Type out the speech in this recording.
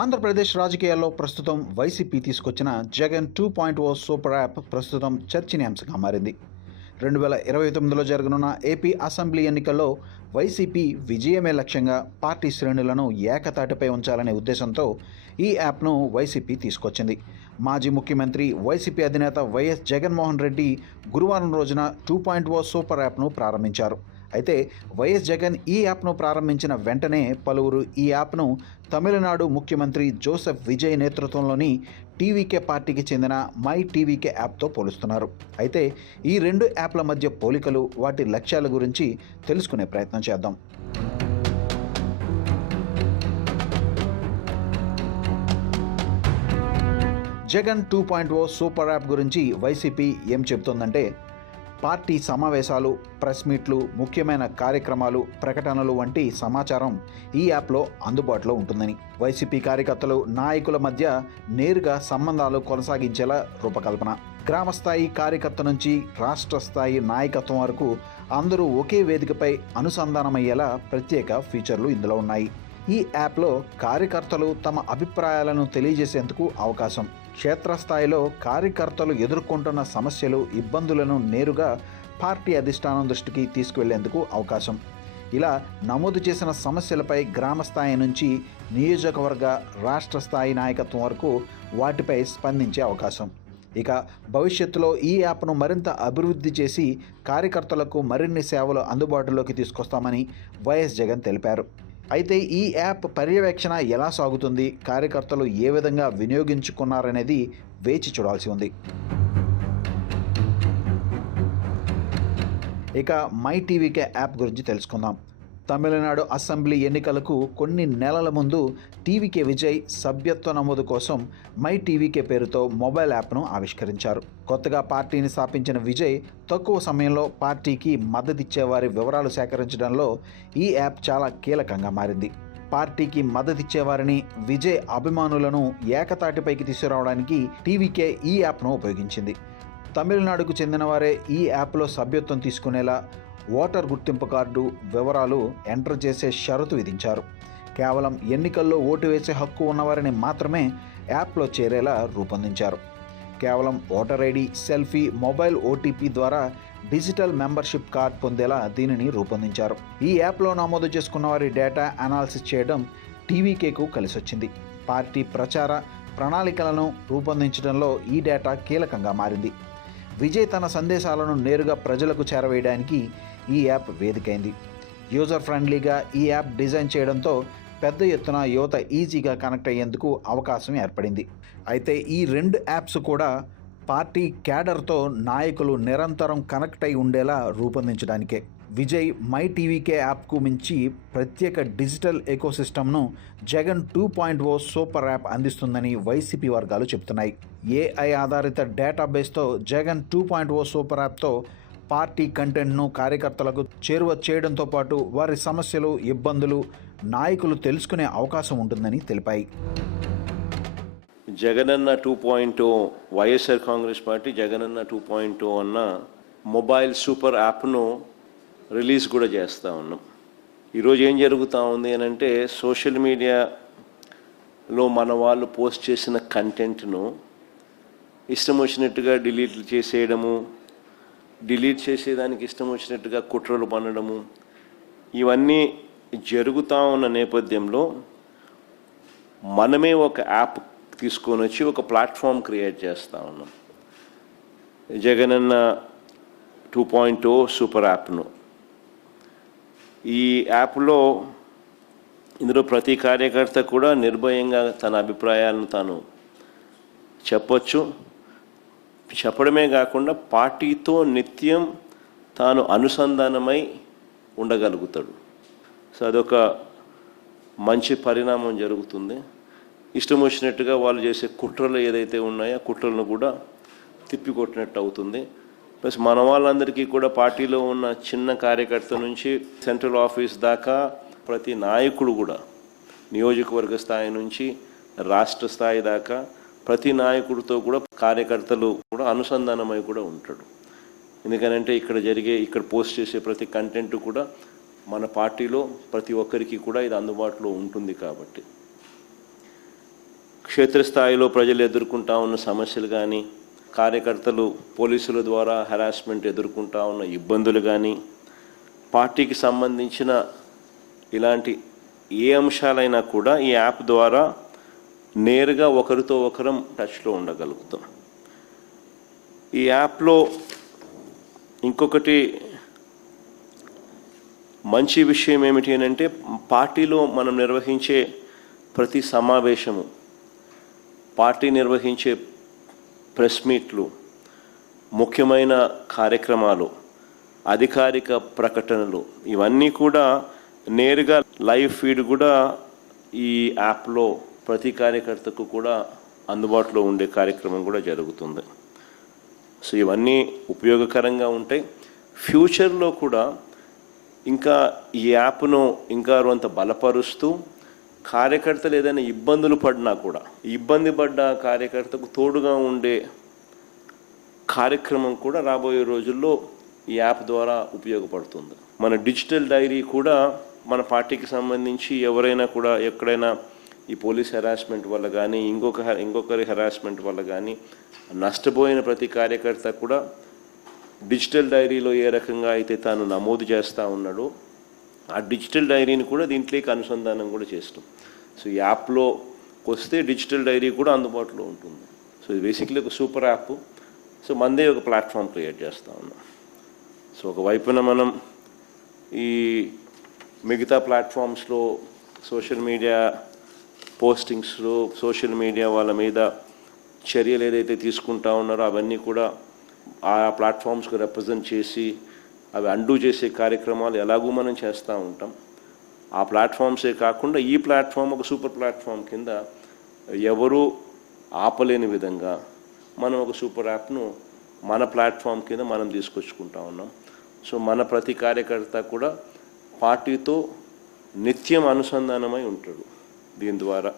ఆంధ్రప్రదేశ్ రాజకీయాల్లో ప్రస్తుతం వైసీపీ తీసుకొచ్చిన జగన్ 2.0 సూపర్ యాప్ ప్రస్తుతం చర్చనీయాంశంగా మారింది. 2029లో జరగనున్న ఏపీ అసెంబ్లీ ఎన్నికల్లో వైసీపీ విజయమే లక్ష్యంగా పార్టీ శ్రేణులను ఏకతాటిపై ఉంచాలనే ఉద్దేశంతో ఈ యాప్ను వైసీపీ తీసుకొచ్చింది. మాజీ ముఖ్యమంత్రి వైసీపీ అధినేత వైఎస్ జగన్మోహన్ రెడ్డి గురువారం రోజున 2.0 సూపర్ యాప్ను ప్రారంభించారు. అయితే వైఎస్ జగన్ ఈ యాప్ను ప్రారంభించిన వెంటనే పలువురు ఈ యాప్ను తమిళనాడు ముఖ్యమంత్రి జోసెఫ్ విజయ్ నేతృత్వంలోని టీవీకే పార్టీకి చెందిన మై టీవీకే యాప్తో పోలుస్తున్నారు. అయితే ఈ రెండు యాప్ల మధ్య పోలికలు, వాటి లక్ష్యాల గురించి తెలుసుకునే ప్రయత్నం చేద్దాం. జగన్ 2.0 సూపర్ యాప్ గురించి వైసీపీ ఏం చెబుతోందంటే, పార్టీ సమావేశాలు, ప్రెస్ మీట్లు, ముఖ్యమైన కార్యక్రమాలు, ప్రకటనలు వంటి సమాచారం ఈ యాప్లో అందుబాటులో ఉంటుందని, వైసీపీ కార్యకర్తలు, నాయకుల మధ్య నేరుగా సంబంధాలు కొనసాగించేలా రూపకల్పన, గ్రామస్థాయి కార్యకర్త నుంచి రాష్ట్ర స్థాయి నాయకత్వం వరకు అందరూ ఒకే వేదికపై అనుసంధానమయ్యేలా ప్రత్యేక ఫీచర్లు ఇందులో ఉన్నాయి. ఈ యాప్లో కార్యకర్తలు తమ అభిప్రాయాలను తెలియజేసేందుకు అవకాశం, క్షేత్రస్థాయిలో కార్యకర్తలు ఎదుర్కొంటున్న సమస్యలు, ఇబ్బందులను నేరుగా పార్టీ అధిష్టానం దృష్టికి తీసుకువెళ్లేందుకు అవకాశం, ఇలా నమోదు చేసిన సమస్యలపై గ్రామస్థాయి నుంచి నియోజకవర్గ, రాష్ట్ర స్థాయి నాయకత్వం వరకు వాటిపై స్పందించే అవకాశం. ఇక భవిష్యత్తులో ఈ యాప్ను మరింత అభివృద్ధి చేసి కార్యకర్తలకు మరిన్ని సేవలు అందుబాటులోకి తీసుకొస్తామని వైఎస్ జగన్ తెలిపారు. అయితే ఈ యాప్ పర్యవేక్షణ ఎలా సాగుతుంది, కార్యకర్తలు ఏ విధంగా వినియోగించుకున్నారనేది వేచి చూడాల్సి ఉంది. ఇక మై టీవీకే యాప్ గురించి తెలుసుకుందాం. తమిళనాడు అసెంబ్లీ ఎన్నికలకు కొన్ని నెలల ముందు టీవీకే విజయ్ సభ్యత్వ నమోదు కోసం మై టీవీకే పేరుతో మొబైల్ యాప్ను ఆవిష్కరించారు. కొత్తగా పార్టీని స్థాపించిన విజయ్ తక్కువ సమయంలో పార్టీకి మద్దతిచ్చే వారి వివరాలు సేకరించడంలో ఈ యాప్ చాలా కీలకంగా మారింది. పార్టీకి మద్దతిచ్చేవారిని, విజయ్ అభిమానులను ఏకతాటిపైకి తీసుకురావడానికి టీవీకే ఈ యాప్ను ఉపయోగించింది. తమిళనాడుకు చెందిన వారే ఈ యాప్లో సభ్యత్వం తీసుకునేలా ఓటర్ గుర్తింపు కార్డు వివరాలు ఎంటర్ చేసే షరతు విధించారు. కేవలం ఎన్నికల్లో ఓటు వేసే హక్కు ఉన్నవారిని మాత్రమే యాప్లో చేరేలా రూపొందించారు. కేవలం voter ID, selfie, mobile OTP ద్వారా డిజిటల్ మెంబర్షిప్ కార్డ్ పొందేలా దీనిని రూపొందించారు. ఈ యాప్లో నమోదు చేసుకున్న వారి డేటా అనాలిసిస్ చేయడం టీవీకేకు కలిసొచ్చింది. పార్టీ ప్రచార ప్రణాళికలను రూపొందించడంలో ఈ డేటా కీలకంగా మారింది. విజయ్ తన సందేశాలను నేరుగా ప్రజలకు చేరవేయడానికి ఈ యాప్ వేదికైంది. యూజర్ ఫ్రెండ్లీగా ఈ యాప్ డిజైన్ చేయడంతో పెద్ద ఎత్తున యువత ఈజీగా కనెక్ట్ అయ్యేందుకు అవకాశం ఏర్పడింది. అయితే ఈ రెండు యాప్స్ కూడా పార్టీ క్యాడర్తో నాయకులు నిరంతరం కనెక్ట్ అయి ఉండేలా రూపొందించడానికే. విజయ్ మై టీవీకే యాప్కు మించి ప్రత్యేక డిజిటల్ ఎకోసిస్టమ్ను జగన్ 2.0 సూపర్ యాప్ అందిస్తుందని వైసీపీ వర్గాలు చెబుతున్నాయి. ఏఐ ఆధారిత డేటాబేస్తో జగన్ 2.0 సూపర్ యాప్తో పార్టీ కంటెంట్ను కార్యకర్తలకు చేరువ చేయడంతో పాటు వారి సమస్యలు, ఇబ్బందులు నాయకులు తెలుసుకునే అవకాశం ఉంటుందని తెలిపాయి. జగనన్న 2.0 వైఎస్ఆర్ కాంగ్రెస్ పార్టీ జగనన్న 2.0 అన్న మొబైల్ సూపర్ యాప్ను రిలీజ్ కూడా చేస్తూ ఉన్నాం. ఈరోజు ఏం జరుగుతూ ఉంది అని అంటే, సోషల్ మీడియాలో మన వాళ్ళు పోస్ట్ చేసిన కంటెంట్ను ఇష్టం వచ్చినట్టుగా డిలీట్ చేసేయడము, డిలీట్ చేసేదానికి ఇష్టం వచ్చినట్టుగా కుట్రలు పన్నడము, ఇవన్నీ జరుగుతూ ఉన్న నేపథ్యంలో మనమే ఒక యాప్ తీసుకొని వచ్చి ఒక ప్లాట్ఫామ్ క్రియేట్ చేస్తూ ఉన్నాం. జగనన్న 2.0 సూపర్ యాప్ను. ఈ యాప్లో ఇందులో ప్రతి కార్యకర్త కూడా నిర్భయంగా తన అభిప్రాయాలను తాను చెప్పొచ్చు. చెప్పడమే కాకుండా పార్టీతో నిత్యం తాను అనుసంధానమై ఉండగలుగుతాడు. సో అదొక మంచి పరిణామం జరుగుతుంది. ఇష్టం వచ్చినట్టుగా వాళ్ళు చేసే కుట్రలు ఏదైతే ఉన్నాయో ఆ కుట్రలను కూడా తిప్పికొట్టినట్టు అవుతుంది. ప్లస్ మన వాళ్ళందరికీ కూడా పార్టీలో ఉన్న చిన్న కార్యకర్త నుంచి సెంట్రల్ ఆఫీస్ దాకా ప్రతి నాయకుడు కూడా, నియోజకవర్గ స్థాయి నుంచి రాష్ట్ర స్థాయి దాకా ప్రతి నాయకుడితో కూడా కార్యకర్తలు కూడా అనుసంధానమై కూడా ఉంటాడు. ఎందుకనంటే ఇక్కడ పోస్ట్ చేసే ప్రతి కంటెంట్ కూడా మన పార్టీలో ప్రతి ఒక్కరికి కూడా ఇది అందుబాటులో ఉంటుంది కాబట్టి. క్షేత్రస్థాయిలో ప్రజలు ఎదుర్కొంటా ఉన్న సమస్యలు కానీ, కార్యకర్తలు పోలీసుల ద్వారా హెరాస్మెంట్ ఎదుర్కొంటా ఉన్న ఇబ్బందులు కానీ, పార్టీకి సంబంధించిన ఇలాంటి ఏ అంశాలైనా కూడా ఈ యాప్ ద్వారా నేరుగా ఒకరితో ఒకరం టచ్లో ఉండగలుగుతాం. ఈ యాప్లో ఇంకొకటి మంచి విషయం ఏమిటి అని అంటే, పార్టీలో మనం నిర్వహించే ప్రతి సమావేశము, పార్టీ నిర్వహించే ప్రెస్ మీట్లు, ముఖ్యమైన కార్యక్రమాలు, అధికారిక ప్రకటనలు, ఇవన్నీ కూడా నేరుగా లైవ్ ఫీడ్ కూడా ఈ యాప్లో ప్రతి కార్యకర్తకు కూడా అందుబాటులో ఉండే కార్యక్రమం కూడా జరుగుతుంది. సో ఇవన్నీ ఉపయోగకరంగా ఉంటాయి. ఫ్యూచర్లో కూడా ఇంకా ఈ యాప్ను ఇంకా కొంత బలపరుస్తూ, కార్యకర్తలు ఏదైనా ఇబ్బందులు పడినా కూడా ఇబ్బంది పడ్డ కార్యకర్తకు తోడుగా ఉండే కార్యక్రమం కూడా రాబోయే రోజుల్లో ఈ యాప్ ద్వారా ఉపయోగపడుతుంది. మన డిజిటల్ డైరీ కూడా మన పార్టీకి సంబంధించి ఎవరైనా కూడా ఎక్కడైనా ఈ పోలీస్ హెరాస్మెంట్ వల్ల కానీ ఇంకొకరి హెరాస్మెంట్ వల్ల కానీ నష్టపోయిన ప్రతి కార్యకర్త కూడా డిజిటల్ డైరీలో ఏ రకంగా అయితే తాను నమోదు చేస్తూ ఉన్నాడో ఆ డిజిటల్ డైరీని కూడా దీంట్లోకి అనుసంధానం కూడా చేస్తాం. సో ఈ యాప్లో వస్తే డిజిటల్ డైరీ కూడా అందుబాటులో ఉంటుంది. సో ఇది బేసిక్లీ ఒక సూపర్ యాప్. సో మనదే ఒక ప్లాట్ఫామ్ క్రియేట్ చేస్తూ ఉన్నాం. సో ఒకవైపున మనం ఈ మిగతా ప్లాట్ఫామ్స్లో సోషల్ మీడియా పోస్టింగ్స్లో సోషల్ మీడియా వాళ్ళ మీద చర్యలు ఏదైతే తీసుకుంటా ఉన్నారో అవన్నీ కూడా ఆ ప్లాట్ఫామ్స్కి రిప్రజెంట్ చేసి అవి అండూ చేసే కార్యక్రమాలు ఎలాగూ మనం చేస్తూ ఉంటాం. ఆ ప్లాట్ఫామ్సే కాకుండా ఈ ప్లాట్ఫామ్ ఒక సూపర్ ప్లాట్ఫామ్ కింద ఎవరూ ఆపలేని విధంగా మనం ఒక సూపర్ యాప్ను మన ప్లాట్ఫామ్ కింద మనం తీసుకొచ్చుకుంటా ఉన్నాం. సో మన ప్రతి కార్యకర్త కూడా పార్టీతో నిత్యం అనుసంధానమై ఉంటాడు దీని ద్వారా.